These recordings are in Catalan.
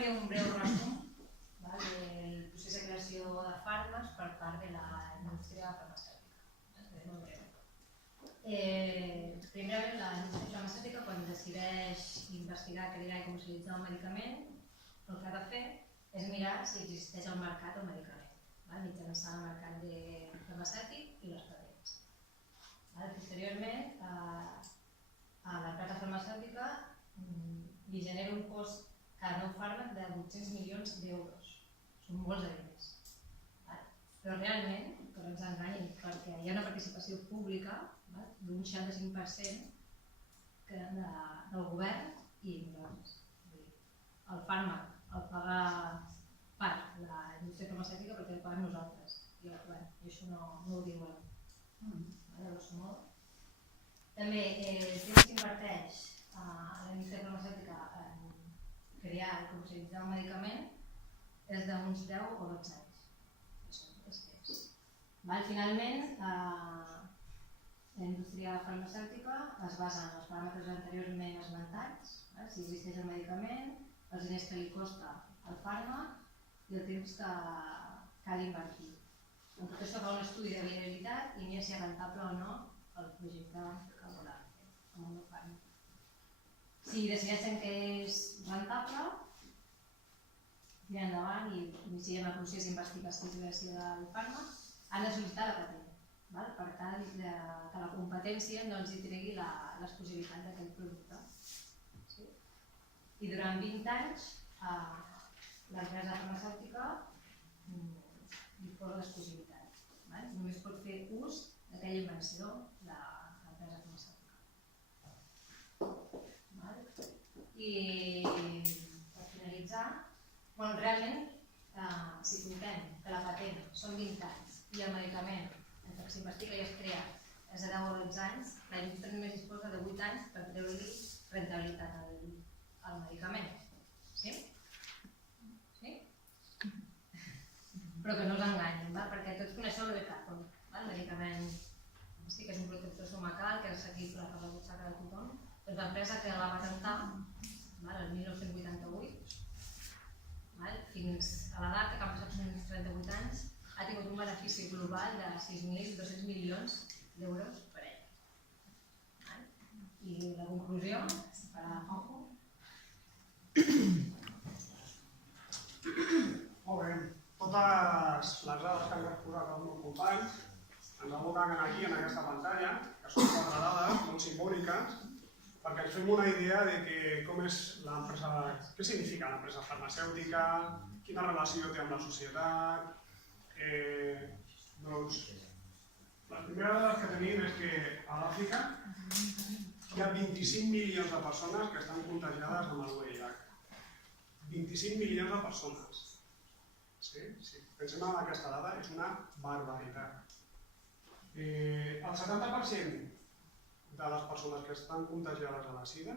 faré un breu resum del procés de creació de fàrmacs per part de la indústria farmacèutica. És molt breu. Primerament, la indústria farmacèutica, quan decideix investigar, crear i comercialitzar un medicament, el que ha de fer és mirar si existeix al mercat el medicament, mitjançant el mercat farmacèutic i les patents. Posteriorment, a l'empresa farmacèutica li genera un cost cada nou fàrmac de 800 milions d'euros. Són molts de diners. Però realment, que no ens enganyin, perquè hi ha una participació pública d'un 65% del govern i nosaltres. El fàrmac el paga part la indústria farmacèutica perquè el paguem nosaltres i el govern, i això no ho diuen. També el temps que inverteix la indústria farmacèutica en crear i comercialitzar un medicament és d'uns 10 o 12 anys. Finalment, la indústria farmacèutica es basa en els paràmetres anteriorment esmentats, si existeix el medicament, els diners que li costa el fàrmac i el temps que cal invertir. En tot això fa un estudi de viabilitat i mira si és rentable o no el projecte que volen fer amb un nou fàrmac. Si decideixen que és rentable, tirar endavant i iniciem el procés d'investigació i creació del fàrmac, han de sol·licitar la patent, per tal que la competència no els tregui l'exclusivitat d'aquest producte. I durant 20 anys, l'empresa farmacèutica li posa l'exclusivitat. Només pot fer ús d'aquella invenció de l'empresa farmacèutica. I per finalitzar, realment, si comptem que la patent són 20 anys i el medicament, entre que s'investiga i es crea, és de 10 o 12 anys, la indústria només disposa de 8 anys per treure-li rentabilitat al medicament. Sí? Sí? Però que no us enganyin, perquè tots coneixeu l'Evecapon, el medicament sí que és un protector estomacal que és assequible per la butxaca de tothom, doncs l'empresa que la va patentar el 1988 fins a la data, que han passat uns 38 anys, ha tingut un benefici global de 6.200 milions d'euros per any. I la conclusió, per a Juanjo. Molt bé. Totes les dades que ens has posat els meus companys ens aboquen aquí, en aquesta pantalla, que són 4 dades molt simbòliques, perquè ens fem una idea de com és l'empresa, què significa l'empresa farmacèutica, quina relació té amb la societat. Doncs, les primeres dades que tenim és que a l'Àfrica hi ha 25 milions de persones que estan contagiades amb el VIH. 25 milions de persones. Si pensem en aquesta dada, és una barbaritat. El 70% de les persones que estan contagiades a la SIDA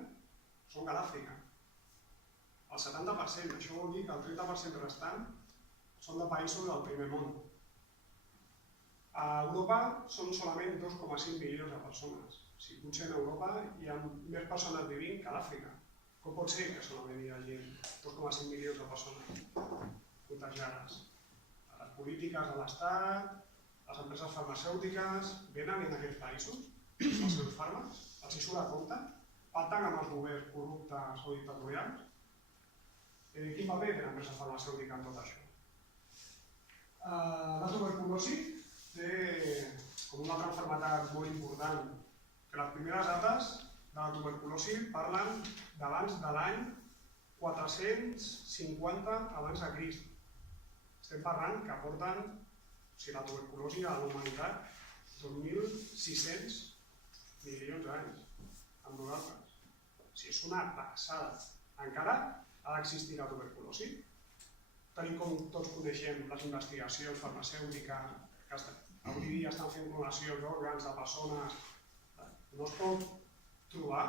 són de l'Àfrica. El 70%, això vol dir que el 30% restant són de països del primer món. A Europa són solament 2,5 milions de persones. Si potser en Europa hi ha més persones vivint que a l'Àfrica. Com pot ser que solament hi hagi 2,5 milions de persones contagiades? Les polítiques de l'Estat, les empreses farmacèutiques, venen en aquests països els seus fàrmacs, els hi surt a compte, pacten amb els governs corruptes o dictatorials. Quin paper té l'empresa farmacèutica en tot això? La tuberculosi té com una altra malaltia molt important, que les primeres dates de la tuberculosi parlen d'abans de l'any 450 abans de Crist. Estem parlant que porten la tuberculosi a la humanitat 2.600 milions d'anys amb nosaltres. És una passada. Encara ha d'existir la tuberculosi. Tal com tots coneixem les investigacions farmacèutiques que avui dia estan fent clonació d'òrgans de persones, no es pot trobar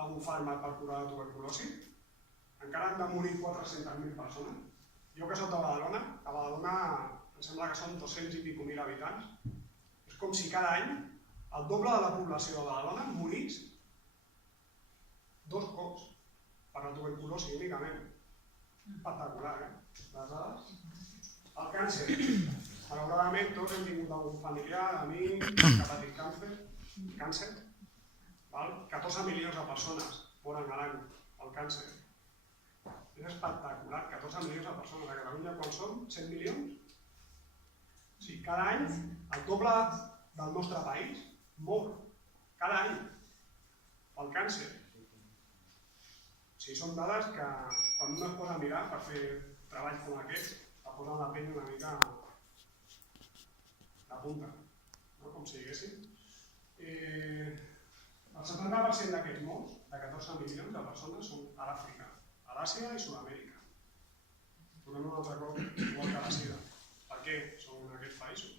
algun fàrmac per curar la tuberculosi? Encara han de morir 400.000 persones. Jo que soc de Badalona, a Badalona em sembla que són 200 i pico mil habitants. És com si cada any el doble de la població de Badalona morís 2 cops per la tuberculosi únicament. Espectacular, les dades. El càncer. Malauradament, tots hem tingut algun familiar, amic, que ha patit càncer. 14 milions de persones moren a l'any al càncer. És espectacular, 14 milions de persones. A Catalunya quan són? 100 milions? O sigui, cada any el doble del nostre país mor. Cada any. Pel càncer. O sigui, són dades que quan un es posa a mirar per fer treballs com aquest, la posen la pell una mica de punta, com si diguéssim. El 70% d'aquests morts, de 14 milions de persones, són a l'Àfrica, a l'Àsia i Sud-amèrica. Tornem un altre cop igual que la sida. Per què són en aquests països?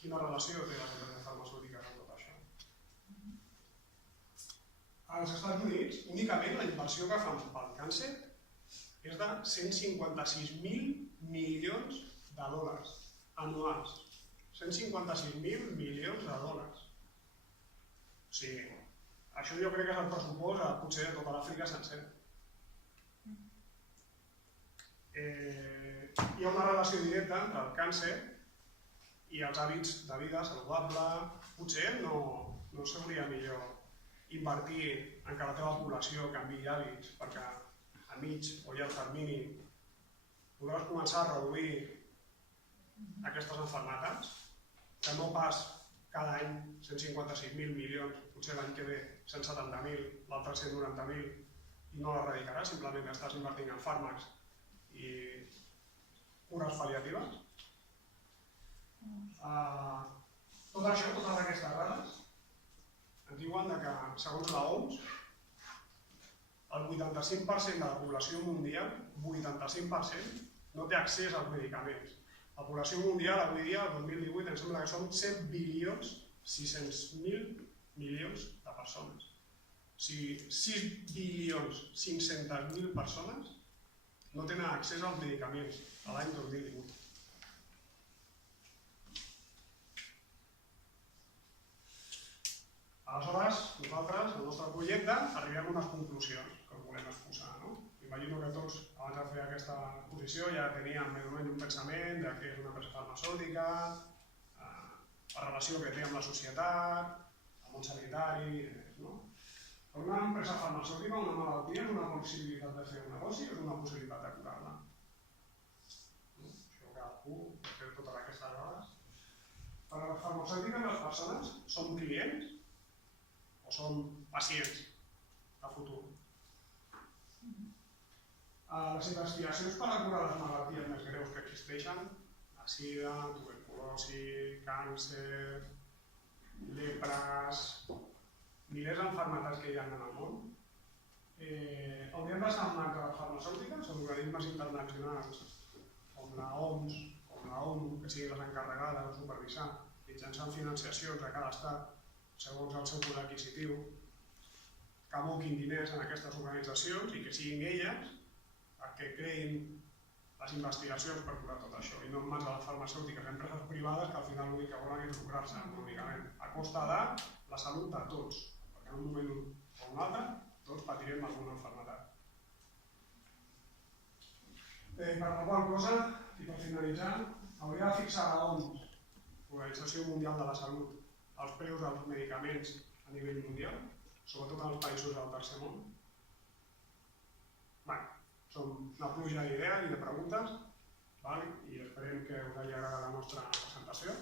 Quina relació té les empreses farmacèutiques amb tot això? Als Estats Units, únicament la inversió que fan pel càncer és de 156.000 milions de dòlars anuals. 156.000 milions de dòlars. O sigui, això jo crec que és el pressupost potser de tota l'Àfrica sencera. Hi ha una relació directa entre el càncer i els hàbits de vida saludable. Potser no seria millor invertir en que la teva població canviï hàbits perquè a mig o llarg termini podràs començar a reduir aquestes malalties, que no pas cada any 156.000 milions, potser l'any que ve 170.000, l'altre 190.000 i no l'erradicaràs, simplement estàs invertint en fàrmacs i cures pal·liatives. Tot això, totes aquestes dades, ens diuen que, segons l'OMS, el 85% de la població mundial, 85%, no té accés als medicaments. La població mundial, avui dia, el 2018, em sembla que són 7.600.000 milions de persones. O sigui, 6.500.000 persones no tenen accés als medicaments a l'any 2018. Aleshores, nosaltres, el nostre projecte, arribem a unes conclusions que us volem exposar. Imagino que tots, abans de fer aquesta exposició, ja teníem més o menys un pensament de què és una empresa farmacèutica, la relació que té amb la societat, el món sanitari. Per una empresa farmacèutica, una malaltia és una possibilitat de fer un negoci o és una possibilitat de curar-la? Això cadascú pot fer totes aquestes dades. Per a les farmacèutiques, les persones són clients o són pacients de futur. Les investigacions per a curar les malalties més greus que existeixen, la sida, tuberculosi, càncer, lepres, milers d'enfermetats que hi ha en el món, haurien d'estar en mans de les farmacèutiques o d'organismes internacionals com l'OMS, com l'ONU, que siguin les encarregades de supervisar mitjançant financiacions a cada estat segons el seu poder adquisitiu, que aboquin diners en aquestes organitzacions i que siguin elles que creïn les investigacions per curar tot això i no en mans de les farmacèutiques, empreses privades que al final l'únic que volen és lucrar-se econòmicament a costa de la salut de tots, perquè en un moment o un altre tots patirem alguna malaltia. Per la qual cosa, i per finalitzar, hauria de fixar l'OMS, l'Organització Mundial de la Salut, els preus dels medicaments a nivell mundial, sobretot en els països del tercer món. Són una pluja d'idees i de preguntes i esperem que us hagi agradat la nostra presentació.